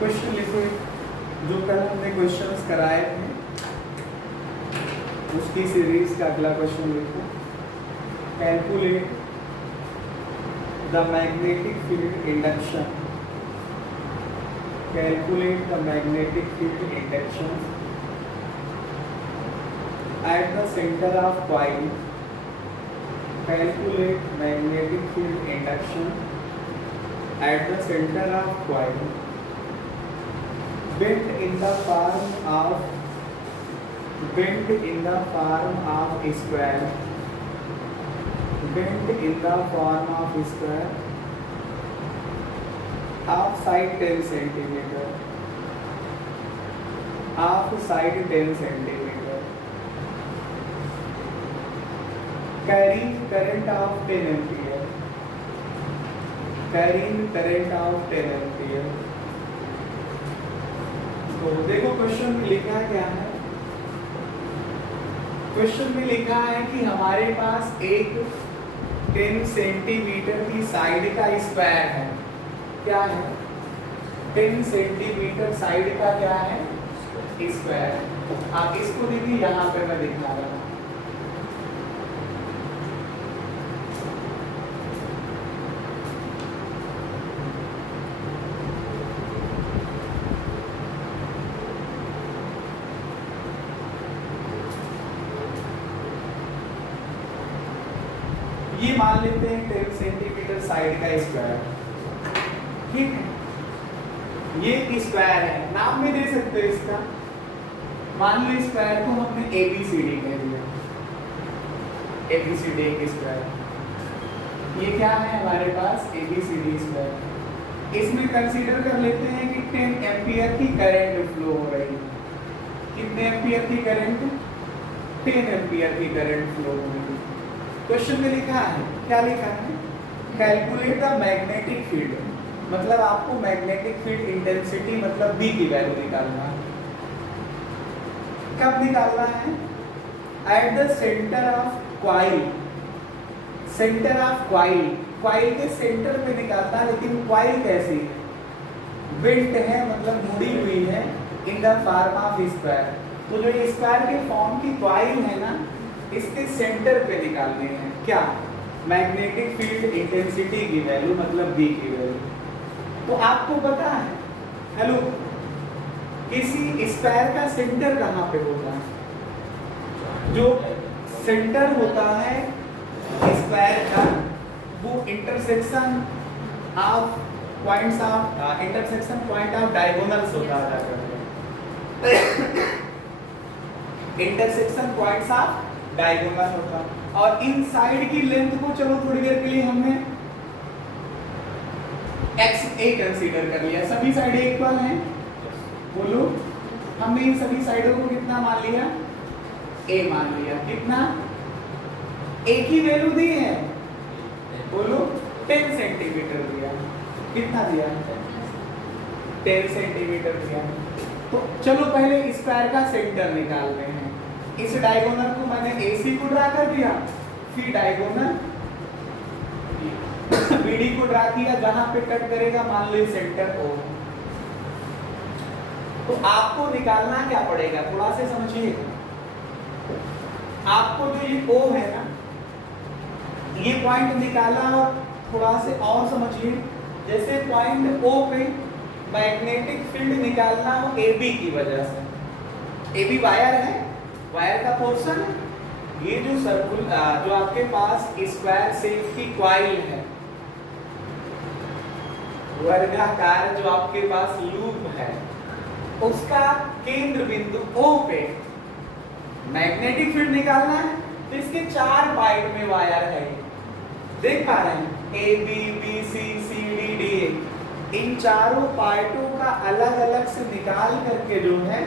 Question लिखो, जो कल हमने क्वेश्चंस कराए थे उसकी सीरीज का अगला क्वेश्चन लिखो। Calculate the magnetic field induction. Calculate the magnetic field induction eight the centre of coil. Calculate magnetic field induction eight the centre of coil bent in the form of square, bent in the form of square, half side 10 centimeter, half side 10 centimeter, carrying current of 10 ampere, carrying current of 10 ampere। तो देखो question में लिखा क्या है। Question में लिखा है कि हमारे पास एक 10 सेंटीमीटर की साइड का स्क्वायर है। क्या है? 10 सेंटीमीटर साइड का क्या है? स्क्वायर। आप इसको देखिए, यहाँ पे मैं दिखा रहा हूँ। ये मान लेते हैं 10 सेंटीमीटर साइड का स्क्वायर, ठीक है। ये स्क्वायर है, नाम भी दे सकते हैं इसका। मान लो स्क्वायर को हमने ABCD कह दिया, ABCD स्क्वायर। ये क्या है हमारे पास? ABCD square. इसमें कंसीडर कर लेते हैं कि 10 एम्पियर की करंट फ्लो हो रही है। कितने एम्पियर की करंट? 10 एम्पियर की करंट फ्लो हो रही है। क्वेश्चन में लिखा है, क्या लिखा है? कैलकुलेट द मैग्नेटिक फील्ड, मतलब आपको मैग्नेटिक फील्ड इंटेंसिटी मतलब B की वैल्यू निकालना है। कब निकालना है? Eight the centre of coil. Centre of coil, coil के सेंटर पे निकालना है। लेकिन कॉइल कैसी है? बेंट है, मतलब मुड़ी हुई है in the form of square. तो जो स्क्वायर के फॉर्म की कॉइल है ना, इसके सेंटर पे निकालने हैं क्या? मैग्नेटिक फील्ड इंटेंसिटी की वैल्यू, मतलब B की वैल्यू। तो आपको पता है, हेलो, किसी स्क्वायर का सेंटर कहाँ पे होता है? जो सेंटर होता है स्क्वायर का, वो intersection of points of intersection point of diagonals होता है। इंटरसेक्शन पॉइंट्स ऑफ डायगोनल होता। और इन साइड की लेंथ को चलो थोड़ी देर के लिए हमने XA कंसीडर कर लिया। सभी साइड इक्वल हैं, बोलो। हमने इन सभी साइडों को कितना मान लिया? A मान लिया। कितना? A की वैल्यू दी है, बोलो। 10 सेंटीमीटर दिया। कितना दिया? 10 सेंटीमीटर दिया। तो चलो पहले स्क्वायर का सेंटर निकालते हैं। इस डायगोनल को मैंने AC को ड्रा कर दिया, फिर डायगोनल BD को ड्रा किया, जहां पे कट करेगा मान लो सेंटर O। तो आपको निकालना क्या पड़ेगा? थोड़ा से समझिए। आपको जो ये O है ना, ये पॉइंट निकाला, और थोड़ा से और समझिए। जैसे पॉइंट O पे मैग्नेटिक फील्ड निकालना हो AB की वजह से। AB वायर है, वायर का पोर्शन। ये जो सर्कुल जो आपके पास स्क्वायर शेप की कॉइल है, वर्गाकार जो आपके पास लूप है, उसका केंद्र बिंदु O पे मैग्नेटिक फील्ड निकालना है। तो इसके 4 पार्ट में वायर है, देख पा रहे हैं? A B B C C D D A। इन चारों पार्टों का अलग अलग से निकाल करके जो है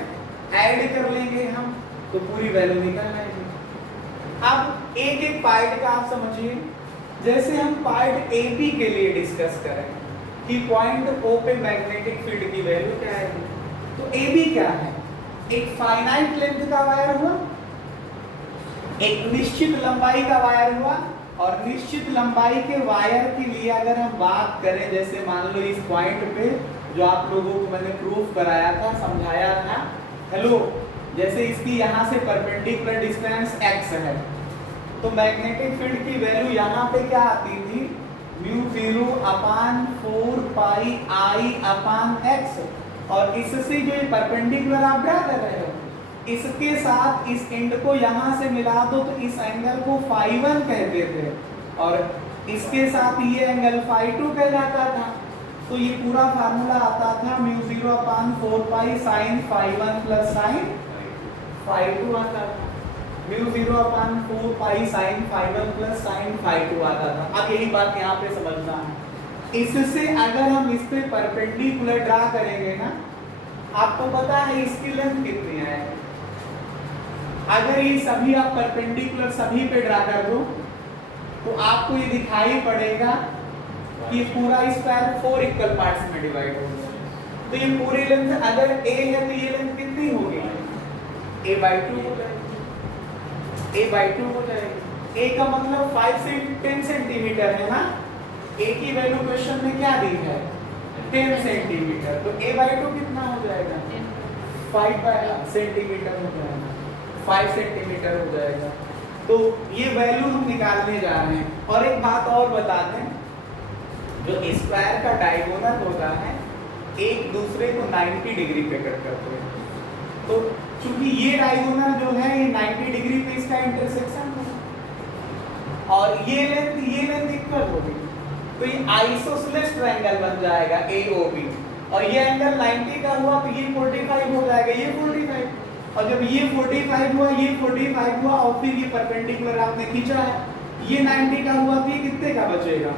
ऐड कर लेंगे हम, तो पूरी वैल्यू निकल आएगी। अब एक एक पार्ट का आप समझिए। जैसे हम पार्ट AB के लिए डिस्कस करें कि पॉइंट O पे मैग्नेटिक फील्ड की वैल्यू क्या है, तो AB क्या है? एक फाइनाइट लेंथ का वायर हुआ, एक निश्चित लंबाई का वायर हुआ, और निश्चित लंबाई के वायर के लिए अगर हम बात करें, जैसे मान लो इस पॉइंट पे जो आप लोगों को मैंने प्रूफ कराया था, समझाया था। हेलो, जैसे इसकी यहाँ से परपेंडिकुलर डिस्टेंस x है, तो मैग्नेटिक फील्ड की वैल्यू यहाँ पे क्या आती थी, μ0/4πI/x, और इससे जो ये परपेंडिकुलर आप ड्रा कर रहे हो, इसके साथ इस एंड को यहाँ से मिला दो तो इस एंगल को φ1 कहते थे, और इसके साथ ये एंगल φ2 कहलाता था। तो ये पूरा फार्मूला आता था μ0/4π sin φ1 प्लस sin φ2 आता था, μ0/4π sin φ1 प्लस sin φ2 आता था। अब यही बात यहाँ पे समझना है। इससे अगर हम इस पे परपेंडिकुलर ड्रा करेंगे ना, आपको पता है इसकी लेंथ कितनी है, अगर ये सभी आप परपेंडिकुलर सभी पे ड्रा कर दो तो आपको ये दिखाई पड़ेगा कि पूरा स्क्वायर 4 इक्वल पार्ट्स में डिवाइड होगा। तो ये पूरी लेंथ अगर a है तो ये लेंथ कितनी होगी, a/2 हो जाएगी, a/2 हो जाएगी। a का मतलब 5 से 10 सेंटीमीटर है ना, a की वैल्यू क्वेश्चन में क्या दी है, 10 सेंटीमीटर, तो a/2 कितना हो जाएगा, 5 सेंटीमीटर हो जाएगा, 5 सेंटीमीटर हो जाएगा। तो ये वैल्यू हम निकालने जा रहे हैं। और एक बात और बता दें, जो स्क्वायर का डायगोनल होता है एक दूसरे को 90 डिग्री पे कट करते हैं, तो चूंकि ये डायगोनल जो है ये 90 डिग्री पे इसका इंटरसेक्शन है और ये लेंथ इक्वल होगी, तो ये आइसोसेलेस ट्रायंगल बन जाएगा AOB, और ये एंगल 90 का हुआ तो ये 45 हो जाएगा, ये 45, और जब ये 45 हुआ, ये 45 हुआ, और फिर ये परपेंडिकुलर आपने खींचा है, ये 90 का हुआ तो ये कितने का बचेगा,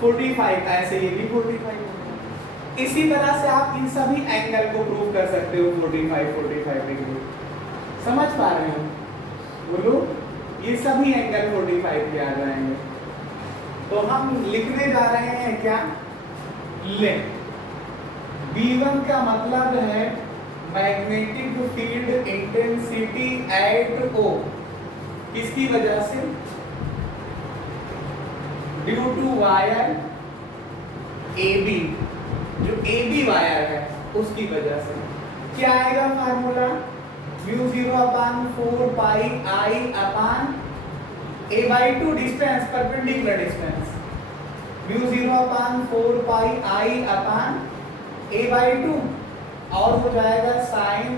45, ऐसे ये भी 45 होगा। इसी तरह से आप इन सभी एंगल को प्रूव कर सकते हो 45 डिग्री। समझ पा रहे हो, बोलो, ये सभी एंगल 45 पे आ जाएंगे। तो हम लिखने जा रहे हैं क्या, लेंथ। V1 का मतलब है magnetic field intensity at O, किसकी वजह से, ड्यू टू वायर AB, जो AB वायर है उसकी वजह से। क्या आएगा formula, μ0/4πI/a/2 distance, perpendicular distance, μ0/4πI/a/2, और हो जाएगा sin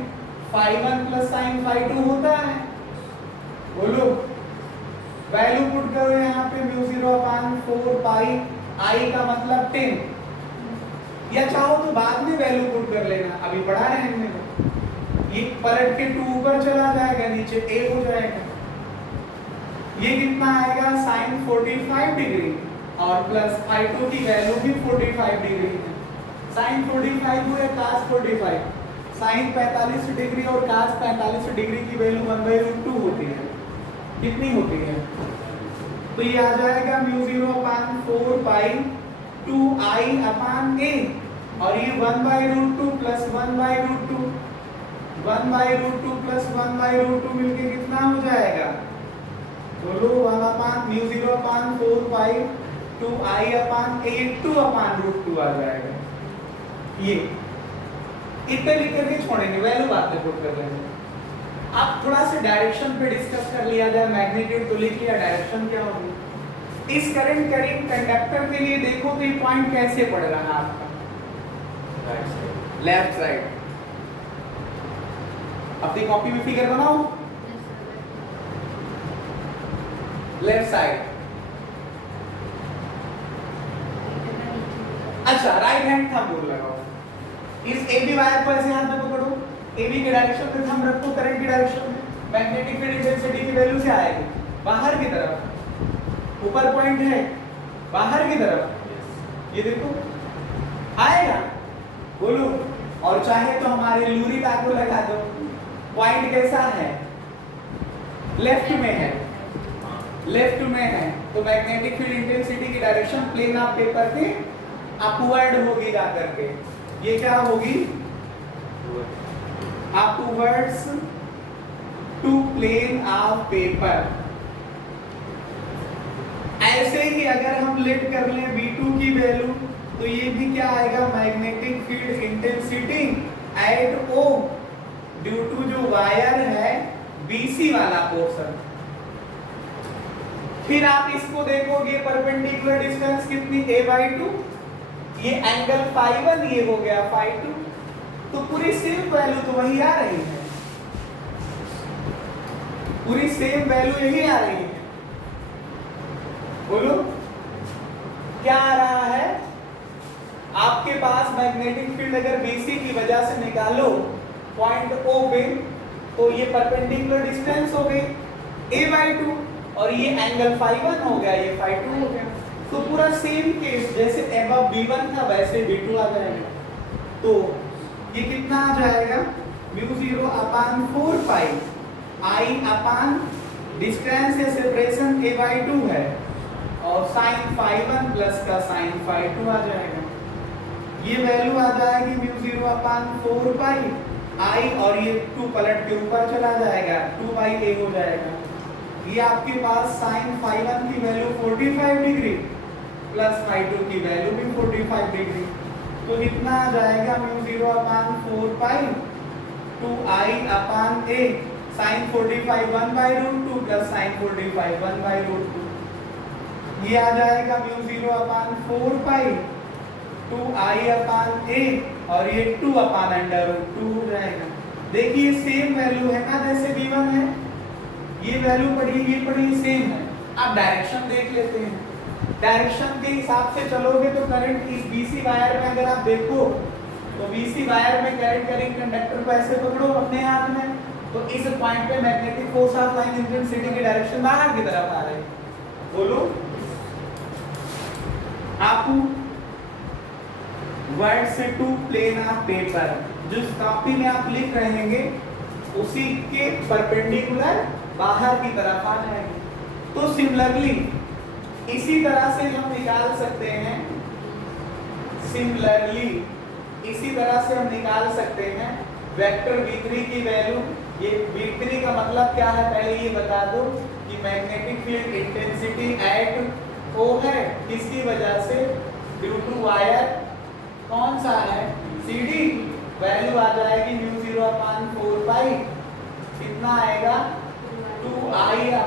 φ1 प्लस sin φ2 होता है, बोलो, वैल्यू पुट करो यहाँ पे, μ0/4πI का मतलब 10, या चाहो तो बाद में वैल्यू पुट कर लेना, अभी पढ़ा रहे हैं हमने, ये पलट के 2 ऊपर चला जाएगा, नीचे a हो जाएगा, ये कितना आएगा sin 45 डिग्री, और प्लस φ2 की वैल्यू भी 45 डिग्री है, sin 45 हुए cos 45, sin 45 डिग्री और cos 45 डिग्री की वैल्यू 1/√2 होती है, कितनी होती है, तो ये आ जाएगा μ0/4π 2I/a, और ये 1/√2 प्लस 1/√2, 1/√2 प्लस 1/√2 मिलके कितना हो जाएगा, बोलो, μ0/4π 2I/a, 2/√2 आ जाएगा। ये इतने लिख करके छोड़ेंगे, वैल्यू बाद में पुट कर लेंगे। आप थोड़ा सा डायरेक्शन पे डिस्कस कर लिया जाए, मैग्नीट्यूड तो लिख लिया, डायरेक्शन क्या होगी। इस करंट करीब कंडक्टर के लिए देखो तो ये पॉइंट कैसे पड़ रहा है आपका, लेफ्ट साइड। अपनी कॉपी में फिगर बनाओ, लेफ्ट साइड। अच्छा, राइट हैंड थंब रूल लगाओ, इस AB वायर को ऐसे हाथ में पकड़ो, AB की डायरेक्शन में थंब रखो, करंट की डायरेक्शन में, मैग्नेटिक फील्ड इंटेंसिटी की वैल्यू से आएगी बाहर की तरफ, ऊपर पॉइंट है बाहर की तरफ, ये देखो आएगा, बोलो, और चाहे तो हमारे लूरी ताको लगा दो, पॉइंट कैसा है, लेफ्ट में है, लेफ्ट में है, तो मैग्नेटिक फील्ड इंटेंसिटी की डायरेक्शन प्लेन ऑफ पेपर के अपवर्ड होगी जाकर के, ये क्या होगी, upwards to plane of paper. ऐसे ही अगर हम लेट कर लें V2 की वैल्यू तो ये भी क्या आएगा, magnetic field intensity at O due to जो वायर है BC वाला पोर्शन। फिर आप इसको देखोगे परपेंडिकुलर डिस्टेंस कितनी a/2, ये एंगल φ1, ये हो गया φ2, तो पूरी सेम वैल्यू तो वही आ रही है, पूरी सेम वैल्यू यही आ रही है। बोलो क्या आ रहा है, आपके पास मैग्नेटिक फील्ड अगर BC की वजह से निकालो पॉइंट O पे, तो ये परपेंडिकुलर डिस्टेंस हो गई a/2 और ये एंगल φ1 हो गया, ये φ2 हो गया। तो पूरा सेम केस, जैसे एबव B1 था वैसे B2 आ जाएगा। तो ये कितना आ जाएगा, μ0/4 पाई I अपान डिस्टेंस या सेपरेशन a/2 है और sin φ1 प्लस का sin φ2 आ जाएगा। ये वैल्यू आ जाएगी μ0/4 पाई I और ये 2 पलट के ऊपर चला जाएगा, 2/a हो जाएगा। ये आपके पास sin φ1 की वैल्यू 45 डिग्री प्लस φ2 की वैल्यू भी 45 डिग्री, तो इतना आ जाएगा μ0/4 पाई 2I/a sin 45 1/√2 प्लस sin 45 1/√2, ये आ जाएगा μ0/4 पाई 2I/a और ये 2/√2 हो जाएगा। देखिए सेम वैल्यू है ना, जैसे V1 है, ये वैल्यू पढ़ी, ये पढ़ी, सेम है। अब डायरेक्शन देख लेते हैं। डायरेक्शन के हिसाब से चलोगे तो करंट इस BC वायर में अगर आप देखो तो BC वायर में करंट करेंट कंडक्टर को ऐसे पकड़ो अपने हाथ में, तो इस पॉइंट पे magnetic force of line intensity की डायरेक्शन बाहर की तरफ आ रही है। बोलो आपको वर्ड से टू प्लेन ऑफ पेपर, जिस कॉपी में आप लिख रहेंगे उसी के परपेंडिकुलर बाहर की तरफ आ जाएंगे। तो सिमिलरली इसी तरह से हम निकाल सकते हैं, सिमिलरली इसी तरह से हम निकाल सकते हैं वेक्टर V3 की वैल्यू। ये V3 का मतलब क्या है, पहले ये बता दो कि magnetic field intensity at O है, किसकी वजह से, ड्यू टू वायर कौन सा है, CD। वैल्यू आ जाएगी μ0/4 पाई, कितना आएगा 2I/a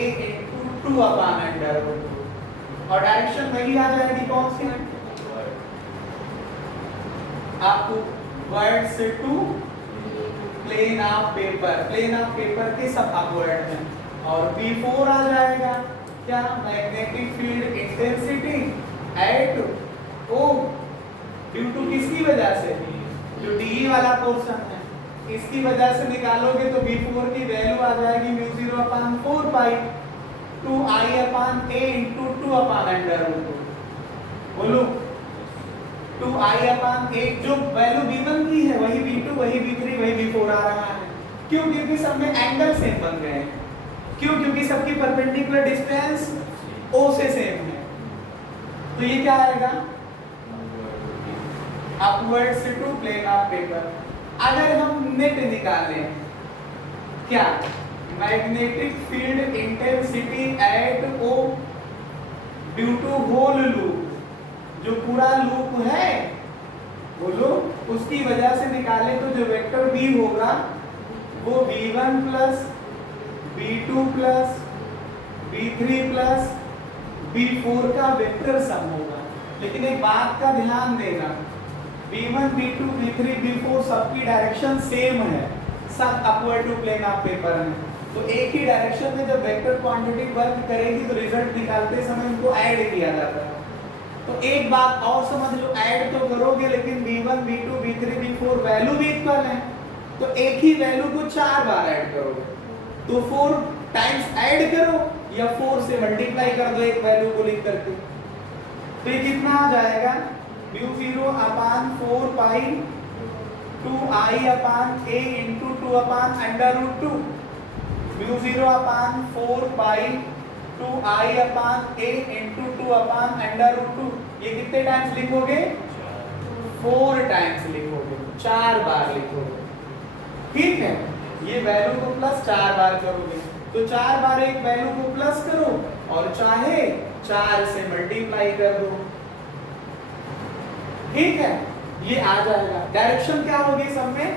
into 2/√2 और डायरेक्शन वही आ जाएगी कौन सी, आपको वर्ड से to plane of paper, plane of paper के सब अपवर्ड हैं। और V4 आ जाएगा क्या, magnetic field intensity at O due to किसकी वजह से, जो DE वाला पोर्शन है इसकी वजह से निकालोगे तो V4 की वैल्यू आ जाएगी μ0/4 पाई 2I/a into 2/√2। बोलो 2I/a, जो वैल्यू V1 की है वही V2 वही V3 वही V4 आ रहा है। क्यों, क्योंकि सब में एंगल सेम बन गए हैं। क्यों, क्योंकि सबकी परपेंडिकुलर डिस्टेंस O से सेम है। तो ये क्या आएगा, अपवर्ड से टू प्लेन ऑफ पेपर। अगर हम नेट निकालें, क्या magnetic field intensity at O due to whole loop, जो पूरा लूप है बोलो उसकी वजह से निकाले तो जो वेक्टर B होगा वो V1 plus V2 plus V3 plus V4 का वेक्टर सम होगा। लेकिन एक बात का ध्यान देना, V1 V2 V3 V4 सबकी डायरेक्शन सेम है, सब upward to plane of paper है। तो एक ही डायरेक्शन में जब वेक्टर क्वांटिटी वर्क करेगी तो रिजल्ट निकालते समय उनको ऐड किया जाता है। तो एक बात और समझ लो, ऐड तो करोगे लेकिन V1 V2 V3 V4 value भी इक्वल है, तो एक ही वैल्यू को 4 बार ऐड करोगे। तो 4 टाइम्स ऐड करो या 4 से मल्टीप्लाई कर दो एक वैल्यू को लिख करके। तो ये कितना आ जाएगा, μ0/4 पाई 2I/a into 2/√2, μ0/4 पाई 2I/a into 2/√2। ये कितने टाइम्स लिखोगे, 4 टाइम्स लिखोगे, 4 बार लिखोगे। ठीक है, ये वैल्यू को प्लस 4 बार करोगे तो 4 बार एक वैल्यू को प्लस करो और चाहे 4 से मल्टीप्लाई कर दो। ठीक है, ये आ जाएगा। डायरेक्शन क्या होगी सब में?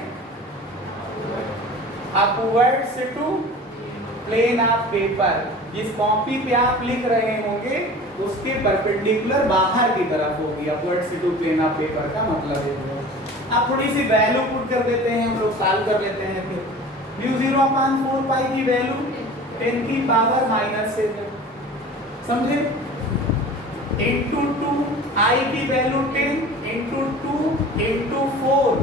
Upwards to plane of paper. जिस कॉपी पे आप लिख रहे होंगे उसके परपेंडिकुलर बाहर की तरफ होगी, upwards to plane of paper का मतलब है। आप थोड़ी सी वैल्यू पुट कर देते हैं, हम लोग सॉल्व कर लेते हैं। फिर म्यू 0/4 पाई की वैल्यू 10 की पावर -7 समझे, इंटू 2 आई की वैल्यू 10 इंटू 2 इंटू 4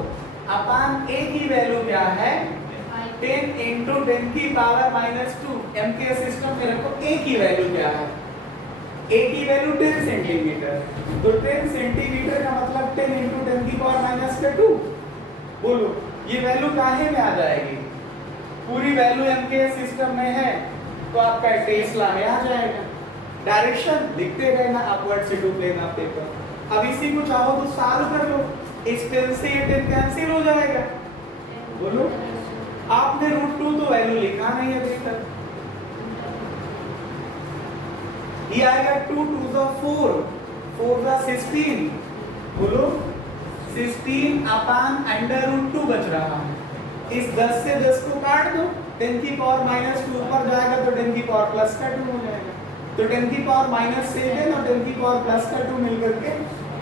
अपान ए की वैल्यू क्या है 10 इंटू 10 की पावर -2। एमके सिस्टम में रखो ए की वैल्यू क्या है, ए की वैल्यू 10 सेंटीमीटर, तो 10 सेंटीमीटर का मतलब 10 इंटू 10 की पावर -2। बोलो ये वैल्यू काहे में आ जाएगी? पूरी वैल्यू एमके सिस्टम में है तो आपका टेस्ला में आ जाएगा। डायरेक्शन लिखते रहना upward to plane of paper. अब इसी को चाहो तो सॉल्व कर लो, इस 10 से ये 10 कैंसिल हो जाएगा। बोलो आपने √2 तो वैल्यू लिखा नहीं है अभी तक। ये आएगा 2 2 4 4 16। बोलो 16 अपान √2 बच रहा है। इस 10 से 10 को काट दो, 10 की पावर -2 ऊपर जाएगा तो 10 की पावर +2 हो जाएगा। तो 10 की पावर -7 और 10 की पावर +2 मिलकर के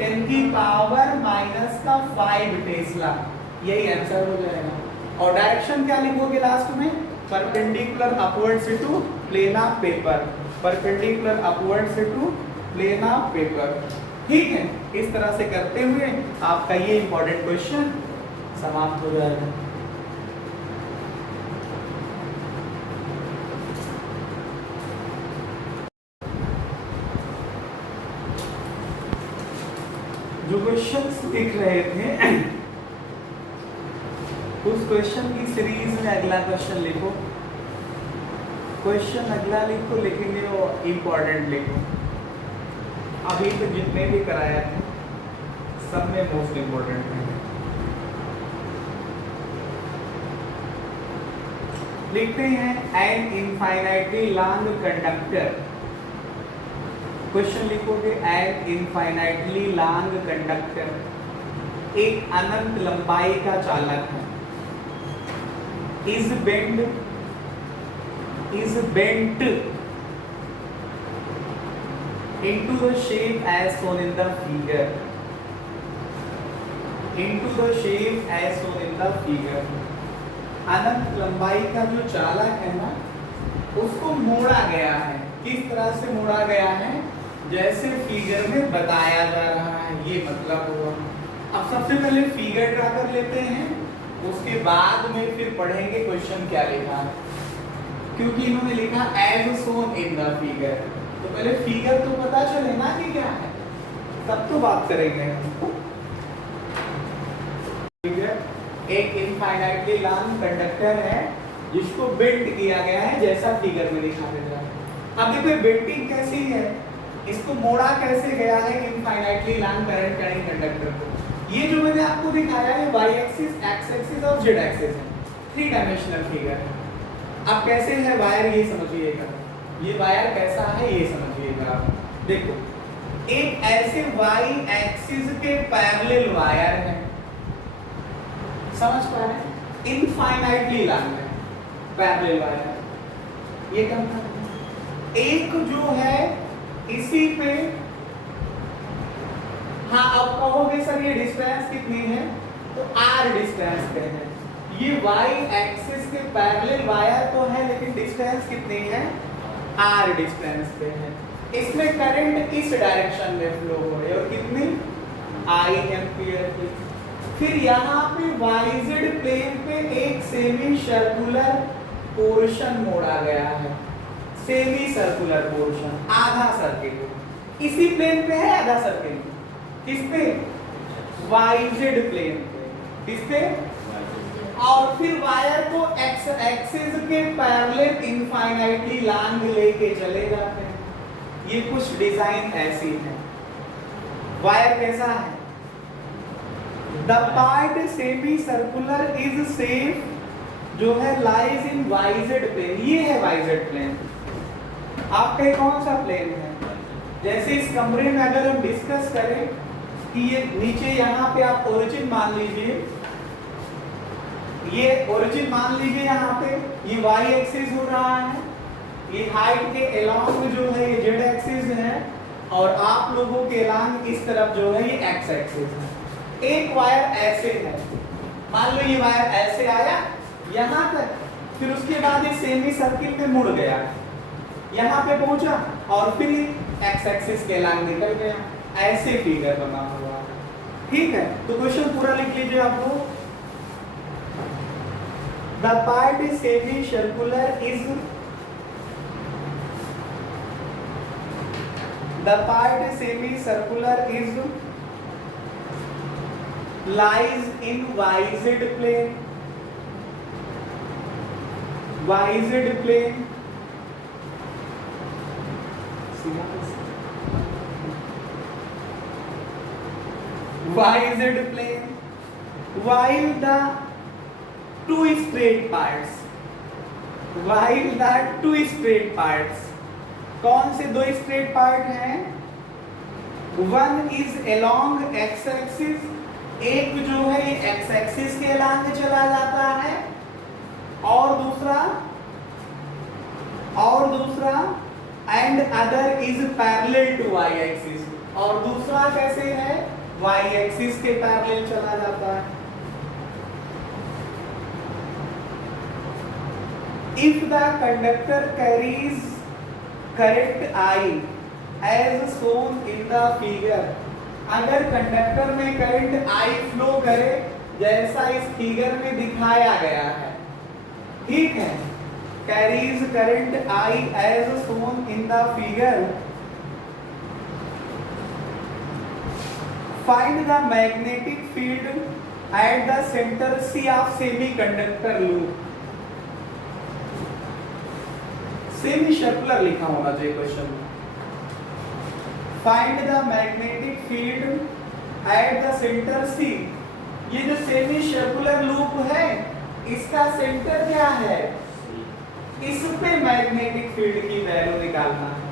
10 की पावर -5 टेस्ला, यही आंसर हो जाएगा। और डायरेक्शन क्या लिखोगे लास्ट में? Perpendicular upwards to plane of paper, perpendicular upwards to plane of paper. ठीक है, इस तरह से करते हुए आपका ये इंपॉर्टेंट क्वेश्चन समाप्त हो जाएगा। जो क्वेश्चंस दिख रहे थे उस क्वेश्चन की सीरीज में अगला क्वेश्चन लिखो, क्वेश्चन अगला लिखो, लिखेंगे वो इम्पोर्टेंट लिखो। अभी तो जितने भी कराया थे सब में मोस्ट इम्पोर्टेंट है। लिखते हैं an infinitely long conductor. Question लिखोगे एन इनफाइनाइटली लॉन्ग कंडक्टर एक अनंत लंबाई का चालक है। is bent into the shape as shown in the figure, into the shape as shown in the figure। अनंत लंबाई का जो चालक है ना उसको मोड़ा गया है। किस तरह से मोड़ा गया है? जैसे फिगर में बताया जा रहा है, ये मतलब हुआ। अब सबसे पहले फिगर ड्रा कर लेते हैं, उसके बाद में फिर पढ़ेंगे क्वेश्चन क्या लिखा है, क्योंकि इन्होंने लिखा as shown in the figure. तो पहले फिगर तो पता चले ना कि क्या है, तब तो बात करेंगे। फिगर एक इनफाइनाइटली लॉन्ग कंडक्टर है जिसको बेंड किया गया है जैसा फिगर में दिखा दे रहा है। अब देखो बेंडिंग कैसी है, इसको मोड़ा कैसे गया है infinitely long current carrying conductor को। ये जो मैंने आपको दिखाया है y एक्सिस, x एक्सिस और z एक्सिस है, 3 डायमेंशनल फिगर है। अब कैसे है वायर ये समझिएगा, ये वायर कैसा है ये समझिएगा। देखो एक ऐसे y एक्सिस के पैरेलल वायर है, समझ पा रहे हैं? इनफाइनाइटली लॉन्ग है पैरेलल वायर। ये क्या था? एक जो है इसी पे, हाँ अब कहोगे सर ये डिस्टेंस कितनी है, तो r डिस्टेंस पे है। ये y एक्सिस के पैरेलल वायर तो है लेकिन डिस्टेंस कितनी है, r डिस्टेंस पे है। इसमें करंट इस डायरेक्शन में फ्लो हो रही है और कितनी, I एम्पीयर की। फिर यहाँ पे yz प्लेन पे एक सेमी सर्कुलर पोर्शन मोड़ा गया है, सेमी सर्कुलर पोर्शन, आधा सर्किल। इसी प्लेन पे है आधा सर्किल, किस पे, yz प्लेन पे, किस पे, और फिर वायर को x एक्सिस के पैरेलल इनफाइनाइटली लॉन्ग लेके चले जाते हैं। ये कुछ डिजाइन ऐसी है। वायर कैसा है, the part semi circular is safe, जो है लाइज इन yz प्लेन। ये है yz प्लेन। आपका कौन सा प्लेन है? जैसे इस कमरे में अगर हम डिस्कस करें कि ये नीचे यहाँ पे आप ओरिजिन मान लीजिए, ये ओरिजिन मान लीजिए, यहाँ पे ये वाई एक्सिस हो रहा है, ये हाइट के अलोंग जो है ये जेड एक्सिस है, और आप लोगों के अलोंग इस तरफ जो है ये एक्स एक्सिस है। एक वायर ऐसे है, मान लो ये वायर ऐसे आया यहाँ तक, फिर उसके बाद ये सेमी सर्किल में मुड़ गया, यहाँ पे पहुंचा और फिर एक्स एक्सिस के अलोंग निकल गया, ऐसे फिगर बना हुआ है। ठीक है, तो क्वेश्चन पूरा लिख लीजिए आप लोग। The part is semi circular is the part semi circular is lies in YZ plane, YZ plane, YZ plane, while the two straight parts, while the two straight parts, कौन से दो स्ट्रेट पार्ट हैं? One is along x axis, एक जो है ये x axis के along चला जाता है, और दूसरा and other is parallel to y axis, और दूसरा कैसे है? y एक्सिस के पैरेलल चला जाता है। If the conductor carries current I as shown in the figure, अगर कंडक्टर में करंट I फ्लो करे जैसा इस फिगर में दिखाया गया है, ठीक है, carries current I as shown in the figure, find the magnetic field at the center C of semiconductor loop। Semicircular लिखा होना चाहिए क्वेश्चन में। Find the magnetic field at the centre C, ये जो सेमी सर्कुलर लूप है इसका centre क्या है? इस पे मैग्नेटिक फील्ड की वैल्यू निकालना है।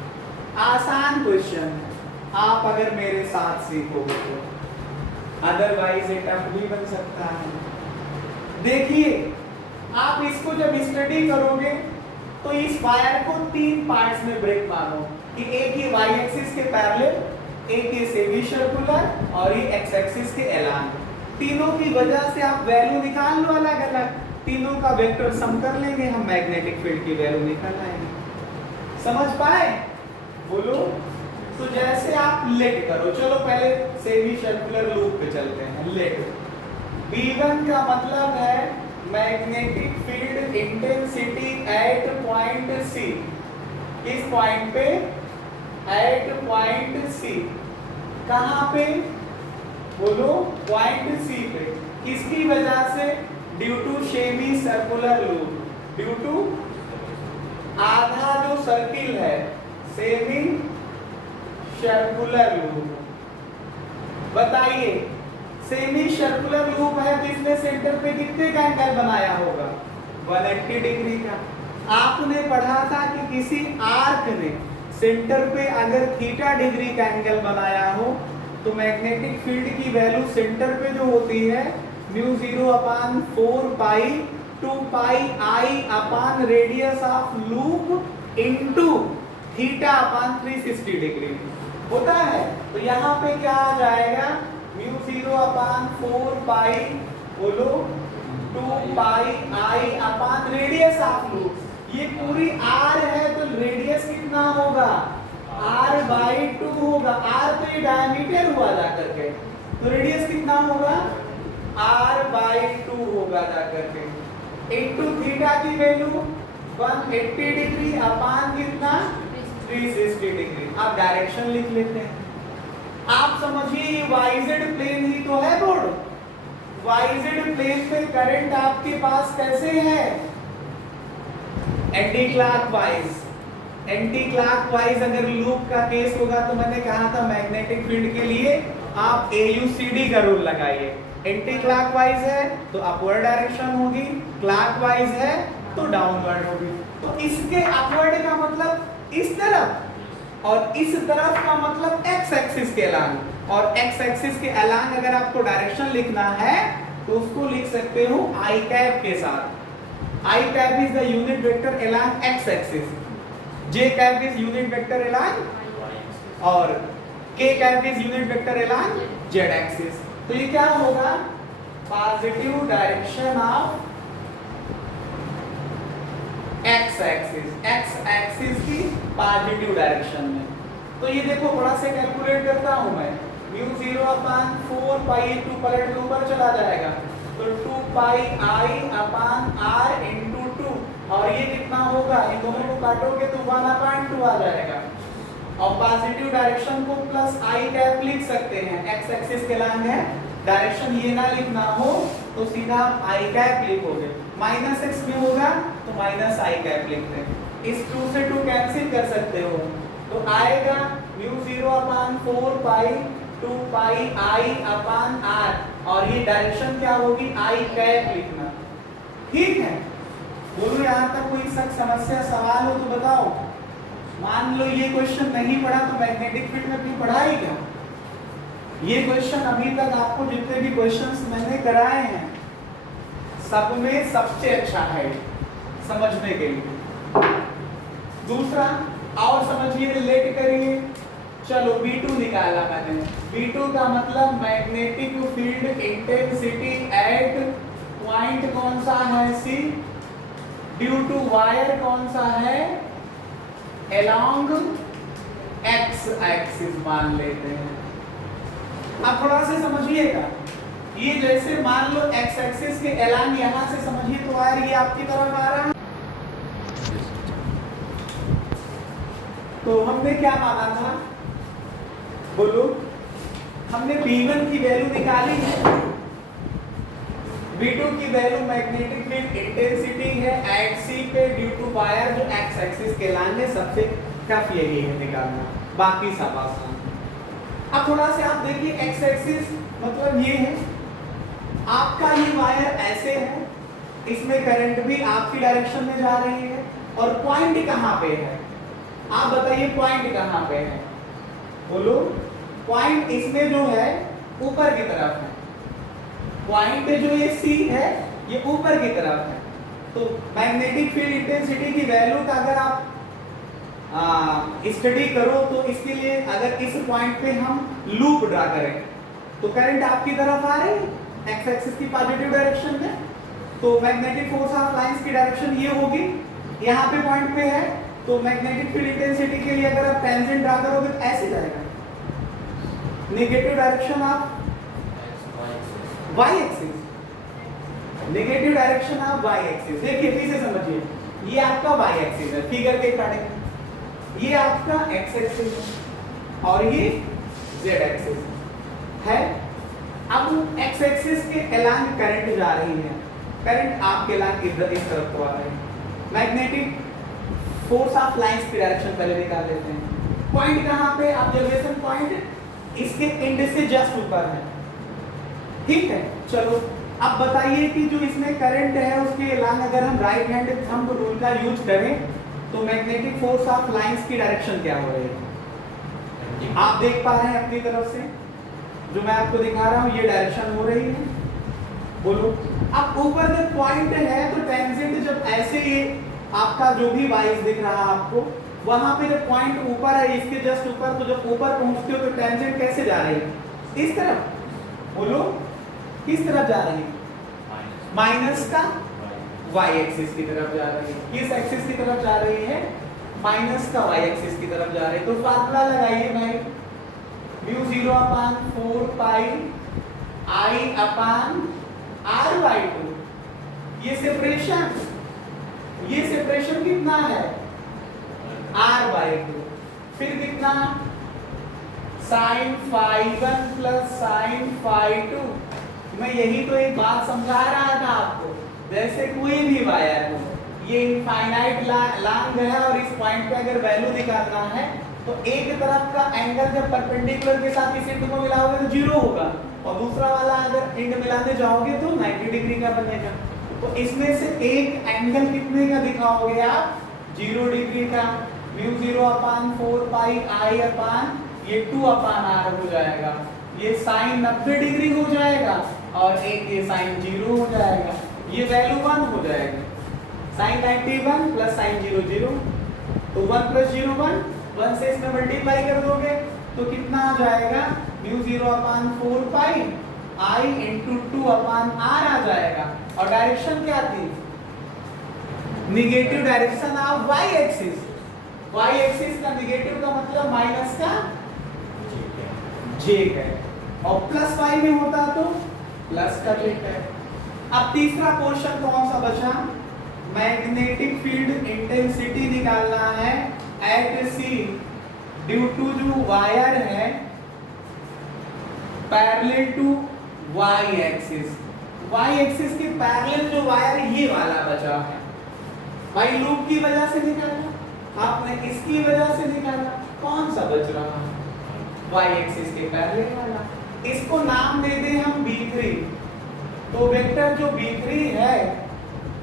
आसान क्वेश्चन है, आप अगर मेरे साथ सीखोगे तो, अदरवाइज ये टफ भी बन सकता है। देखिए, आप इसको जब स्टडी करोगे तो इस वायर को तीन पार्ट्स में ब्रेक मारो कि एक ये y एक्सिस के पैरेलल, एक ये सेमी सर्कुलर और ये x एक्सिस के अलोंग। तीनों की वजह से आप वैल्यू निकाल लो अलग अलग, तीनों का वेक्टर सम कर लेंगे, हम मैग्नेटिक फील्ड की वैल्यू निकाल आएंगे। समझ पाए? बोलो। तो जैसे आप लेट करो, चलो पहले सेमी सर्कुलर लूप पे चलते हैं। लेट V1 का मतलब है magnetic field intensity at point C. किस पॉइंट पे? At point C. कहां पे? बोलो, पॉइंट सी पे। किसकी वजह से? Due to semicircular loop, due to आधा जो सर्किल है सेमी सर्कुलर लूप। बताइए, सेमी सर्कुलर लूप है तो इसने सेंटर पे कितने का एंगल बनाया होगा? 180 डिग्री का। आपने पढ़ा था कि किसी आर्क ने सेंटर पे अगर थीटा डिग्री का एंगल बनाया हो तो मैग्नेटिक फील्ड की वैल्यू सेंटर पे जो होती है μ0/4 pi 2 pi I upon radius of loop into θ/360 degree होता है। तो यहाँ पे क्या आ जाएगा? μ0/4 पाई, बोलो, 2 pi I upon radius of loop. ये पूरी r है तो रेडियस कितना होगा? r/2 होगा। r तो ये डायमीटर हुआ जाकर के, तो रेडियस कितना होगा? r/2 होगा जाकर के, इनटू थीटा की वैल्यू 180 डिग्री अपॉन कितना? 360 डिग्री। आप डायरेक्शन लिख लेते हैं। आप समझिए ये YZ प्लेन ही तो है बोर्ड। YZ प्लेन पे करंट आपके पास कैसे है? Anti clockwise. एंटी क्लॉकवाइज अगर लूप का केस होगा तो मैंने कहा था मैग्नेटिक फील्ड के लिए आप AUCD का रूल लगाइए। एंटी क्लॉकवाइज है तो अपवर्ड डायरेक्शन होगी, क्लॉकवाइज है तो डाउनवर्ड होगी। तो इसके अपवर्ड का मतलब इस तरफ और इस तरफ का मतलब x एक्सिस एक्सिस के अलांग, और एक्स एक्सिस के अलांग अगर आपको डायरेक्शन लिखना है तो उसको लिख सकते हो आई कैप के साथ। I cap is the unit vector along X axis, J cap is unit vector along और K cap is unit vector along Z axis. तो ये क्या होगा, positive direction of X axis, X axis की positive direction में। तो ये देखो थोड़ा से कैलकुलेट करता हूं मैं, म्यू 0/4 पाई 2 पलट के ऊपर चला जाएगा तो 2 pi I upon are into 2, और ये कितना होगा, इन दोनों को काटोगे तो 1/2 आ जाएगा। और पॉजिटिव डायरेक्शन को प्लस आई कैप लिख सकते हैं, एक्स एक्सिस के अलांग है, डायरेक्शन ये ना लिखना हो तो सीधा आप आई कैप लिखोगे, माइनस एक्स में होगा तो माइनस आई कैप लिखते हैं। इस 2 से 2 कैंसिल कर सकते हो तो आएगा mu 0/4 pi 2 pi I upon are, और ये डायरेक्शन क्या होगी, आई कैप लिखना। ठीक है, बोलो यहाँ तक कोई शक समस्या सवाल हो तो बताओ। मान लो ये क्वेश्चन नहीं पढ़ा तो मैग्नेटिक फील्ड में क्यों पढ़ा ही क्या, ये क्वेश्चन अभी तक आपको जितने भी क्वेश्चंस मैंने कराए हैं सब में सबसे अच्छा है समझने के लिए। दूसरा और समझिए, रिलेट करिए। चलो B2 निकाला मैंने, B2 का मतलब magnetic field intensity at point कौन सा है, C, ड्यू टू वायर कौन सा है, अलोंग एक्स एक्सिस मान लेते हैं। अब थोड़ा से समझिएगा, ये जैसे मान लो एक्स एक्सिस के अलोंग यहां से समझिए तो वायर ये आपकी तरफ आ रहा है, तो हमने क्या माना था, बोलो, हमने B1 की वैल्यू निकाली है, B2 की वैल्यू मैग्नेटिक फील्ड इंटेंसिटी है एट C पे ड्यू टू वायर जो एक्स एक्सिस के अलोंग है, सबसे टफ यही है निकालना, बाकी सब आसान। अब थोड़ा से आप देखिए, एक्स एक्सिस मतलब ये है, आपका ये वायर ऐसे है, इसमें करंट भी आपकी डायरेक्शन में जा रही है, और पॉइंट कहाँ पे है, आप बताइए पॉइंट कहाँ पे है, बोलो। पॉइंट इसमें जो है ऊपर की तरफ है, पॉइंट जो ये C है ये ऊपर की तरफ है। तो मैग्नेटिक फील्ड इंटेंसिटी की वैल्यू का अगर आप स्टडी करो तो इसके लिए अगर इस पॉइंट पे हम लूप ड्रा करें तो करंट आपकी तरफ आ रही है एक्स एक्सिस की पॉजिटिव डायरेक्शन में, तो मैग्नेटिक फोर्स ऑफ लाइंस की डायरेक्शन ये होगी, यहाँ पे पॉइंट पे है, तो मैग्नेटिक फील्ड इंटेंसिटी के लिए अगर आप टेंजेंट ड्रा करोगे तो ऐसे जाएगा, negative direction of Y axis, negative direction of Y axis. देखिए फिर से समझिए, ये आपका वाई एक्सिस है फिगर के अकॉर्डिंग, ये आपका एक्स एक्सिस है और ये जेड एक्सिस है। अब एक्स एक्सिस के अलोंग करंट जा रही है, करंट आपके अलोंग इधर इस तरफ को आ रही है। मैग्नेटिक फोर्स ऑफ लाइंस की डायरेक्शन पहले निकाल लेते हैं। पॉइंट कहाँ पे, ऑब्जर्वेशन पॉइंट इसके एंड से जस्ट ऊपर है, ठीक है। चलो अब बताइए कि जो इसमें करंट है उसके अलोंग अगर हम राइट हैंड थंब रूल का यूज करें तो मैग्नेटिक फोर्स ऑफ लाइंस की डायरेक्शन क्या हो रही है, आप देख पा रहे हैं अपनी तरफ से, जो मैं आपको दिखा रहा हूं ये डायरेक्शन हो रही है, बोलो। अब ऊपर जब पॉइंट है तो टेंजेंट जब ऐसे ये आपका जो भी वाइज दिख रहा है आपको, वहां पे जब पॉइंट ऊपर है इसके जस्ट ऊपर, तो जब ऊपर पहुंचते हो तो टेंजेंट कैसे जा रही है, इस तरफ, बोलो किस तरफ जा रही है, माइनस का वाई एक्सिस की तरफ जा रही है, किस एक्सिस की तरफ जा रही है, माइनस का वाई एक्सिस की तरफ जा रही है। तो फार्मूला लगाइए भाई, mu 0/4 pi I upon R by 2, ये सेपरेशन कितना है, आर बाई 2, फिर कितना sine phi 1 plus sine phi 2। मैं यही तो एक बात समझा रहा था आपको, जैसे कोई भी वायर हो, ये इनफाइनाइट लॉन्ग है और इस पॉइंट पे अगर वैल्यू निकालना है तो एक तरफ का एंगल जब परपेंडिकुलर के साथ इस एंड को मिलाओगे तो 0 होगा, और दूसरा वाला अगर एंड मिलाने जाओगे तो 90 डिग्री का बनेगा। तो इसमें से एक एंगल कितने का दिखाओगे आप, 0 डिग्री का। म्यू 0/4 पाई आई अपान ये 2/r हो जाएगा, ये साइन 90 डिग्री हो जाएगा और एक ये साइन 0 हो जाएगा, ये वैल्यू 1 हो जाएगी। साइन 91 प्लस साइन 0 0, तो 1 प्लस 0 1, 1 से इसमें मल्टीप्लाई कर दोगे तो कितना आ जाएगा, म्यू 0/4 पाई आई इंटू 2/r आ जाएगा। और डायरेक्शन क्या थी, negative direction of y axis. y axis का निगेटिव का मतलब माइनस का j है, और प्लस y में होता तो प्लस का j है। अब तीसरा क्वेश्चन कौन सा बचा, मैग्नेटिक फील्ड इंटेंसिटी निकालना है एट सी ड्यू टू जो वायर है parallel to y axis. y axis के पैरेलल जो वायर ये वाला बचा है, भाई लूप की वजह से निकाला, आपने इसकी वजह से निकाला, कौन सा बच रहा है, y एक्सिस के पैरेलल वाला। इसको नाम दे दे हम B3, तो वेक्टर जो B3 है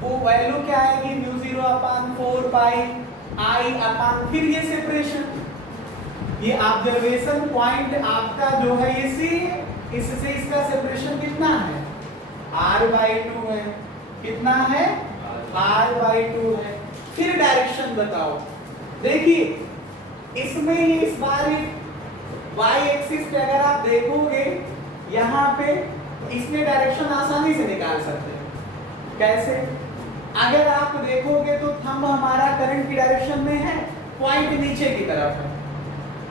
वो वैल्यू क्या आएगी, म्यू 0/4 पाई आई अपान फिर ये सेपरेशन, ये ऑब्जर्वेशन पॉइंट आपका जो है ये सी, इससे इसका सेपरेशन कितना है, r/2 है, कितना है, r/2 है। फिर डायरेक्शन बताओ, देखिए इसमें ही इस बार y एक्सिस पे अगर आप देखोगे यहाँ पे, इसमें डायरेक्शन आसानी से निकाल सकते हैं। कैसे, अगर आप देखोगे तो थंब हमारा करंट की डायरेक्शन में है, पॉइंट नीचे की तरफ है,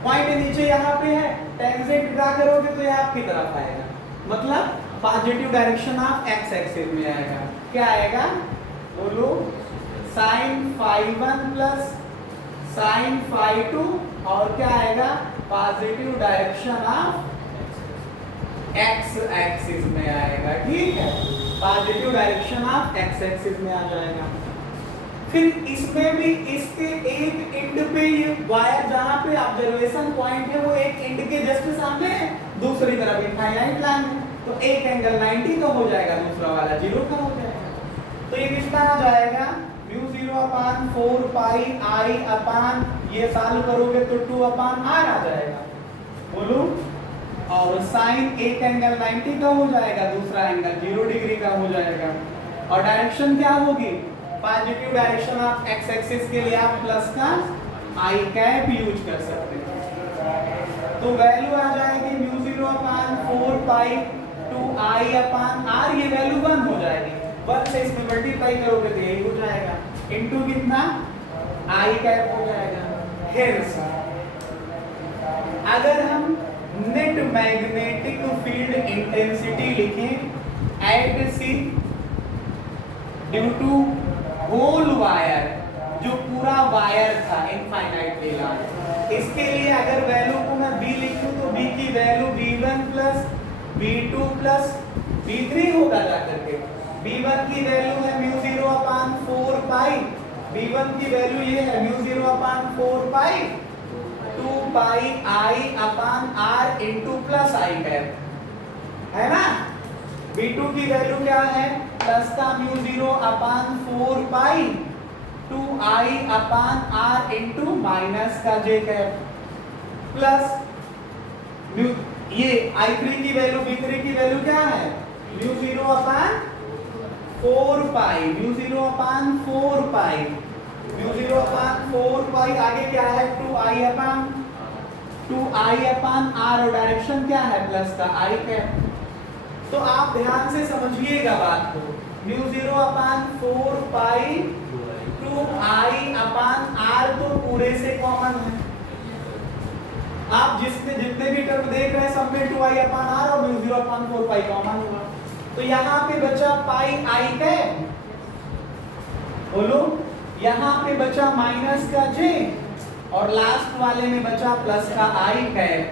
पॉइंट नीचे यहाँ पे है, टेंजेंट ड्रा करोगे तो ये आपकी तरफ आएगा, मतलब positive direction of x axis में आएगा। क्या आएगा बोलो, sin phi1 plus sin phi2, और क्या आएगा, positive direction of x axis में आएगा। ठीक है, positive direction of x axis में आ जाएगा। फिर इसमें भी इसके एक एंड पे ये वायर जहां पे ऑब्जर्वेशन पॉइंट है वो एक एंड के जस्ट सामने है, दूसरी तरफ इनफाइनाइट लाइन है, तो एक एंगल 90 का हो जाएगा, दूसरा वाला 0 का हो जाएगा। तो ये कितना आ जाएगा, म्यू 0/4 पाई आई अपान, ये सॉल्व करोगे तो 2/r आ जाएगा, बोलो। और साइन एक एंगल 90 का हो जाएगा, दूसरा एंगल 0 डिग्री का हो जाएगा। और डायरेक्शन क्या होगी, positive direction of x axis के लिए आप प्लस का i कैप यूज कर सकते हैं। तो वैल्यू आ जाएगी म्यू 0/4 पाई 2i/r, ये वैल्यू 1 हो जाएगी, 1 से इसमें मल्टीप्लाई करोगे तो यही हो जाएगा, इनटू कितना i कैप हो जाएगा। हेंस अगर हम नेट मैग्नेटिक फील्ड इंटेंसिटी लिखें at C due to whole wire, जो पूरा वायर था इनफाइनाइट वेलान, इसके लिए अगर वैल्यू को मैं b लिखूं तो b की value b1 plus b2 plus b3 होगा जाकर के। b1 की वैल्यू है म्यू 0/4 पाई, b1 की वैल्यू ये है mu 0/4 pi 2 pi i upon r into plus i cap, है ना। b2 की वैल्यू क्या है, प्लस का म्यू 0/4 पाई 2i अपान r इंटू माइनस का j कैप, प्लस म्यू, ये i3 की वैल्यू, b3 की वैल्यू क्या है, म्यू 0/4 पाई, म्यू 0/4 पाई, म्यू 0/4 पाई, आगे क्या है 2i अपान r, और डायरेक्शन क्या है प्लस का i कैप। तो आप ध्यान से समझिएगा बात को, म्यू 0/4 पाई 2i अपान r तो पूरे से कॉमन है, आप जितने भी टर्म देख रहे हैं सब में 2i अपान r और म्यू 0/4 पाई कॉमन होगा, तो यहाँ पे बचा पाई i कैप, बोलो, यहाँ पे बचा माइनस का j, और लास्ट वाले में बचा प्लस का i कैप।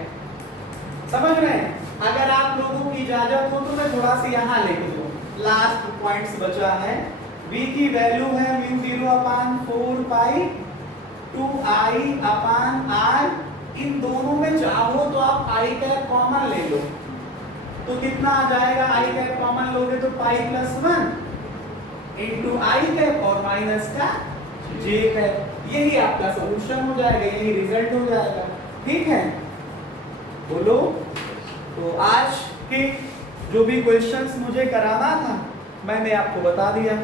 समझ रहे हैं, अगर आप लोगों की इजाजत हो तो मैं थोड़ा सा यहाँ लिख दूं, लास्ट पॉइंट्स बचा है, v की वैल्यू है म्यू 0/4 पाई 2i अपान r, इन दोनों में चाहो तो आप i कैप कॉमन ले लो, तो कितना आ जाएगा, i कैप कॉमन लोगे तो pi plus 1 into i cap और माइनस का j कैप, यही आपका सॉल्यूशन हो जाएगा, यही रिजल्ट हो जाएगा। ठीक है, बोलो। तो आज के जो भी क्वेश्चंस मुझे कराना था मैंने आपको बता दिया।